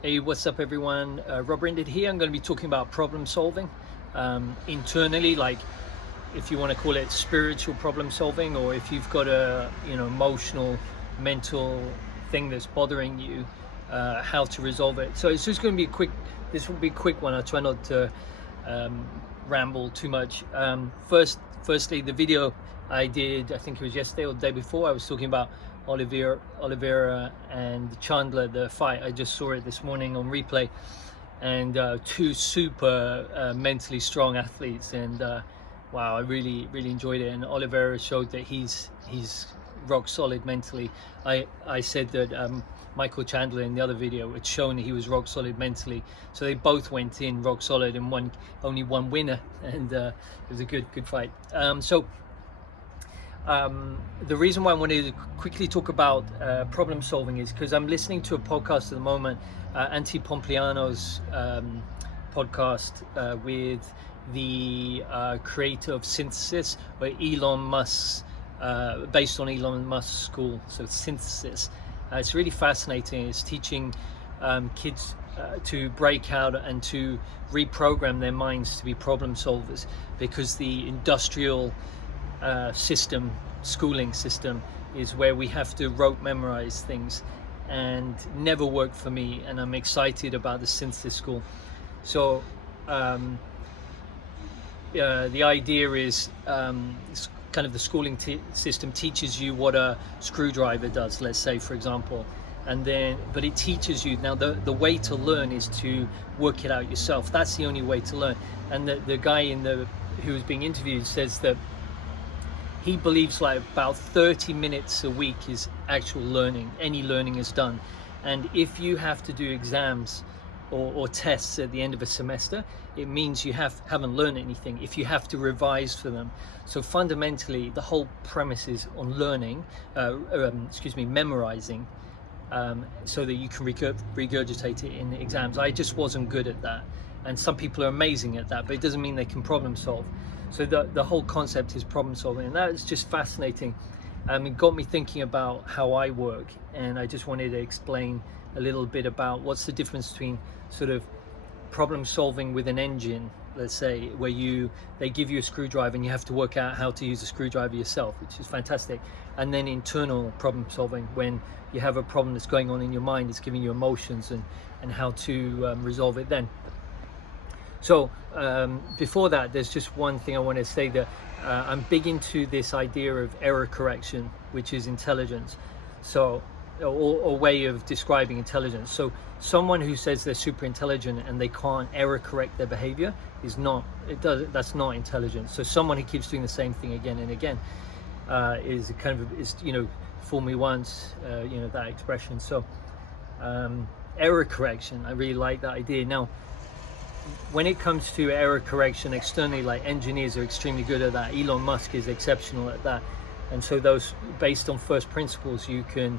Hey, what's up, everyone? Brinded here. I'm going to be talking about problem solving internally, like if you want to call it spiritual problem solving, or if you've got a emotional, mental thing that's bothering you, how to resolve it. So it's just going to be a quick. This will be a quick one. I'll try not to ramble too much. Firstly, the video I did, I think it was yesterday or the day before, I was talking about Oliveira and Chandler, the fight. I just saw it this morning on replay, and two super mentally strong athletes, and wow, I really enjoyed it. And Oliveira showed that he's rock solid mentally. I said that Michael Chandler in the other video had shown that he was rock solid mentally, so they both went in rock solid, and only one winner, and it was a good fight. The reason why I wanted to quickly talk about problem solving is because I'm listening to a podcast at the moment, Antti Pompliano's podcast with the creator of Synthesis, where Elon Musk's based on Elon Musk's school, so Synthesis. It's really fascinating. It's teaching kids to break out and to reprogram their minds to be problem solvers, because the industrial schooling system is where we have to rote memorize things, and never worked for me. And I'm excited about the Synthesis school. So the idea is kind of the schooling system teaches you what a screwdriver does, let's say, for example, but it teaches you. Now the way to learn is to work it out yourself. That's the only way to learn. And the guy who was being interviewed says that he believes like about 30 minutes a week is actual learning. Any learning is done. And if you have to do exams or tests at the end of a semester, it means you haven't learned anything if you have to revise for them. So fundamentally, the whole premise is on learning, memorizing, so that you can regurgitate it in the exams. I just wasn't good at that, and some people are amazing at that, but it doesn't mean they can problem solve. So the whole concept is problem solving, and that is just fascinating. It got me thinking about how I work, and I just wanted to explain a little bit about what's the difference between sort of problem solving with an engine, let's say, where they give you a screwdriver and you have to work out how to use a screwdriver yourself, which is fantastic, and then internal problem solving, when you have a problem that's going on in your mind, it's giving you emotions, and how to resolve it then. So before that, there's just one thing I want to say, that I'm big into this idea of error correction, which is intelligence. So or way of describing intelligence. So someone who says they're super intelligent and they can't error correct their behavior that's not intelligence. So someone who keeps doing the same thing again and again is fool me once, that expression. So error correction, I really like that idea. Now, when it comes to error correction externally, like engineers are extremely good at that. Elon Musk is exceptional at that. And so those, based on first principles, you can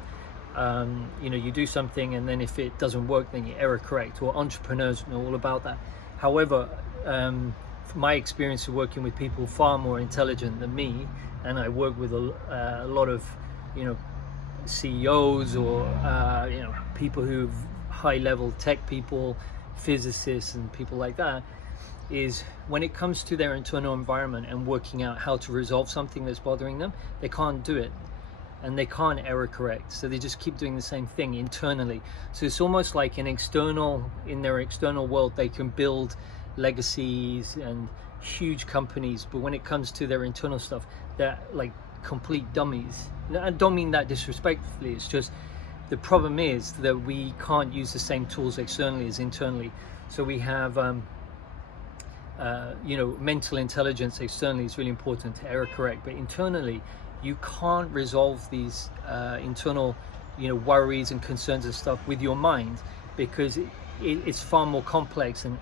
you do something, and then if it doesn't work, then you error correct. Or entrepreneurs know all about that. However, my experience of working with people far more intelligent than me, and I work with a lot of CEOs or people who high level tech people, physicists and people like that, is when it comes to their internal environment and working out how to resolve something that's bothering them, they can't do it, and they can't error correct, so they just keep doing the same thing internally. So it's almost like in their external world, they can build legacies and huge companies, but when it comes to their internal stuff, they're like complete dummies. I don't mean that disrespectfully, it's just the problem is that we can't use the same tools externally as internally. So we have mental intelligence externally is really important to error correct, but internally you can't resolve these internal worries and concerns and stuff with your mind, because it's far more complex and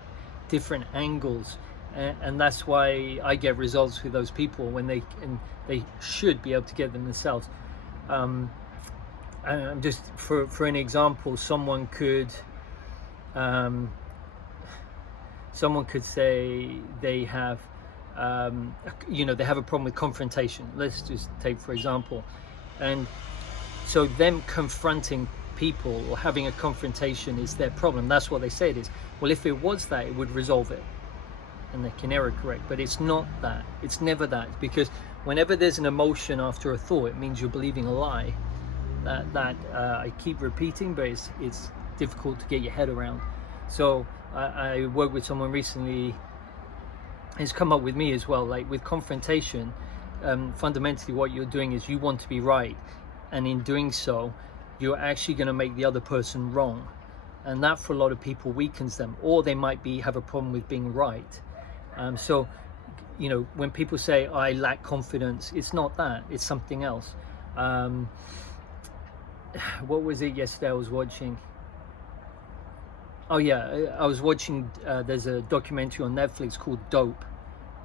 different angles, and that's why I get results with those people when they should be able to get them themselves. Just for an example, someone could say they have they have a problem with confrontation. Let's just take for example, and so them confronting people or having a confrontation is their problem. That's what they say it is. Well, if it was that, it would resolve it and they can error correct, but it's not that. It's never that, because whenever there's an emotion after a thought, it means you're believing a lie that I keep repeating, but it's difficult to get your head around. So I worked with someone recently, it's come up with me as well, like with confrontation, fundamentally what you're doing is you want to be right, and in doing so you're actually going to make the other person wrong, and that for a lot of people weakens them, or they might have a problem with being right. So you know, when people say I lack confidence, it's not that, it's something else. What was it yesterday I was watching? Oh yeah, I was watching, there's a documentary on Netflix called Dope,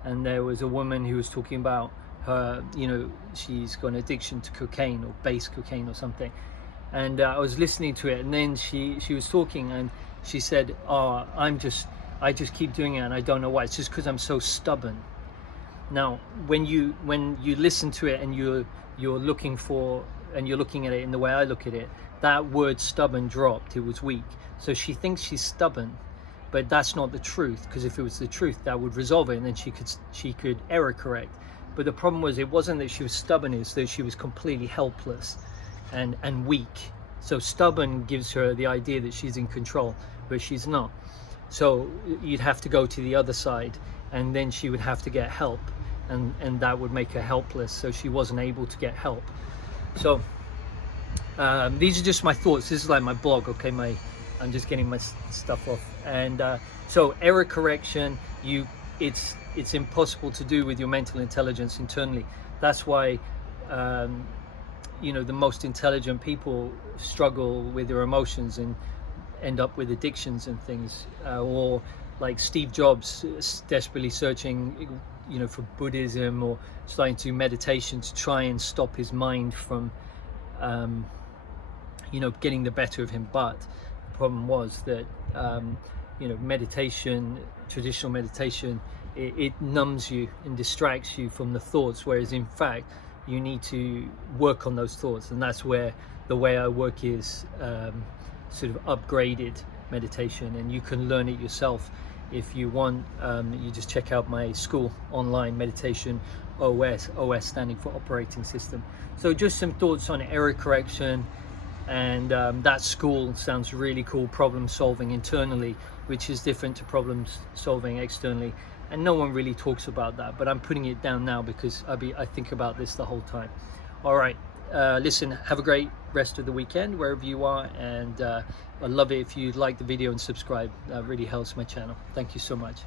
and there was a woman who was talking about her, you know, she's got an addiction to cocaine or base cocaine or something, and I was listening to it, and then she was talking and she said, oh, I just keep doing it and I don't know why, it's just because I'm so stubborn. Now when you listen to it and you're looking at it in the way I look at it, that word stubborn dropped, it was weak. So she thinks she's stubborn, but that's not the truth, because if it was the truth, that would resolve it and then she could error correct. But the problem was, it wasn't that she was stubborn, it's that she was completely helpless and weak. So stubborn gives her the idea that she's in control, but she's not. So you'd have to go to the other side, and then she would have to get help, and that would make her helpless, so she wasn't able to get help. So these are just my thoughts. This is like my blog, okay? I'm just getting my stuff off. And so error correction, it's impossible to do with your mental intelligence internally. That's why you know, the most intelligent people struggle with their emotions and end up with addictions and things, or like Steve Jobs desperately searching, you know, for Buddhism, or starting to do meditation to try and stop his mind from you know, getting the better of him. But the problem was that you know, meditation, traditional meditation, it numbs you and distracts you from the thoughts, whereas in fact you need to work on those thoughts. And that's where the way I work is sort of upgraded meditation, and you can learn it yourself if you want. You just check out my school online, Meditation OS standing for operating system. So just some thoughts on error correction, and that school sounds really cool, problem solving internally, which is different to problem solving externally, and no one really talks about that, but I'm putting it down now because I think about this the whole time. All right, listen, have a great rest of the weekend wherever you are, and I'd love it if you like the video and subscribe. That really helps my channel. Thank you so much.